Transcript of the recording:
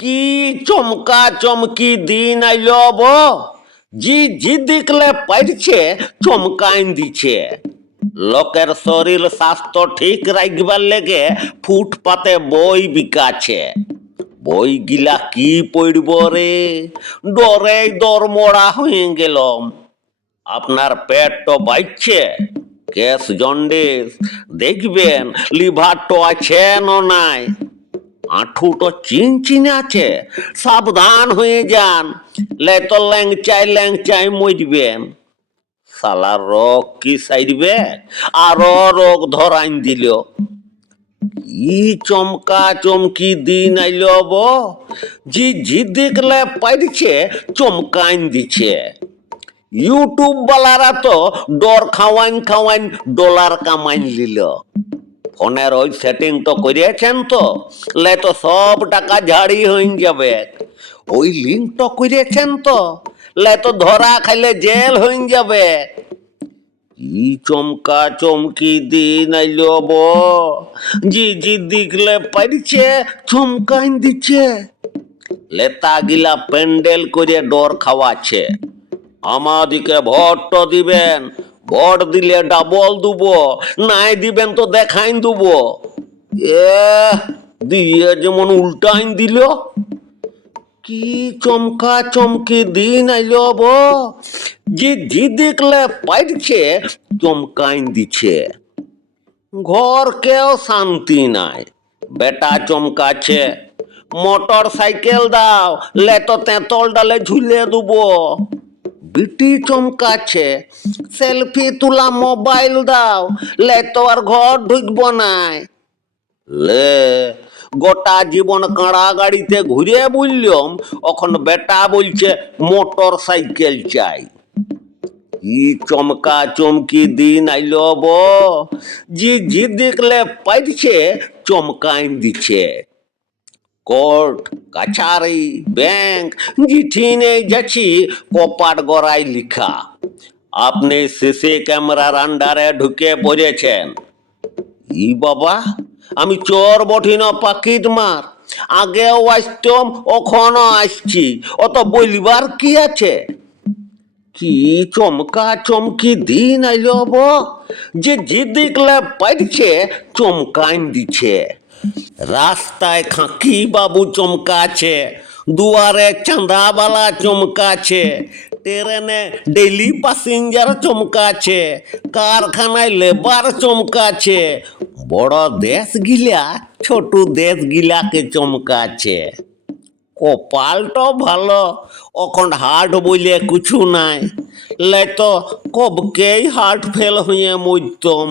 কি চমকা চমকি দিন আইলো বো, জি জি দেখলে পাইছে চমকাইন দিছে। লোকের শরীর স্বাস্থ্য ঠিক রাখবার লেগে ফুটপাতে বই বিকাছে। বই গিলা কি পড়ব রে, ডরে দরমরা হয়ে গেলাম। আপনার পেট তো বাড়ছে, গ্যাস জন্ডিস দেখবেন, লিভার তো আছে না নাই, আঁঠুটো চিনচিনে আছে, সাবধান হয়ে যান, লেতো ল্যাংচাই মরবেন। সালার রোগ কি সাইডবে, আরো রোগ ধরাইন দিল। কি চমকা চমকি দিন আইল বো, জি জি দেখলে পাইছে চমকাইন দিছে। ইউটিউব বালারা তো ডর খাওয়াইন ডলার কামাইন লিল। ফোনের ওই সেটিং তো করিয়েছেন তো, লে তো সব টাকা ঝাড়ি হয়ে যাবে। ওই লিঙ্ক তো করিয়েছেন তো, লে তো ধরা খাইলে জেল হয়ে যাবে। কি চমকা চমকি দিন আইল বো, জি জি দেখলে পাইছে চমকাইন দিচ্ছে। লেতা গিলা প্যান্ডেল করে ডর খাওয়াচ্ছে। আমাদিকে ভোট তো দিবেন, ভোট দিলে ডাবল দেব, নাই দিবেন তো দেখাইন দেব। এ দিয়ে যেমন উল্টাইন দিল। কি চমকা চমকি দিন আইল বো, যে জি দেখলে পাইছে চমকাইন দিছে। ঘর কেউ শান্তি নাই, বেটা চমকাছে, মোটর সাইকেল দাও, লে তো তেঁতল ডালে ঝুলে দেবো। বিটি চমকাছে, সেলফি তুলা মোবাইল দাও, লে তো আর ঘর ঢুকব নাই। লে গোটা জীবন কাঁড়া গাড়িতে ঘুরে বললাম, এখন বেটা বলছে মোটর সাইকেল চাই। কি চমকা চমকি দিন আইল বো, জি জি দেখলে পাইছে চমকাইন দিছে। কোর্ট কাছারি ব্যাংক যেখানে যাচ্ছি কপাট গড়াই লিখা, আপনি সিসি ক্যামেরার আন্ডারে ঢুকে পড়েছেন। ই বাবা, আমি চোর বঠি না পাকিট মার, আগেও আসতাম এখনো আসছি, অত বলিবার কি আছে। কি চমকা চমকি দিন আইল বো, যে যে দেখলে পাইছে চমকাইন দিছে। রাস্তায় খাঁকি বাবু চমকাছে, দুয়ারে চাঁদাবালা চমকাছে, ট্রেনে ডেইলি প্যাসেঞ্জার চমকাছে, কারখানায় লেবার চমকাছে। বড় দেশ গিলা ছোট দেশ গিলাকে চমকাছে। কপালটা ভালো, এখন হার্ট বলে কিছু নাই, লে তো কবকেই হার্ট ফেল হয়ে মরতম।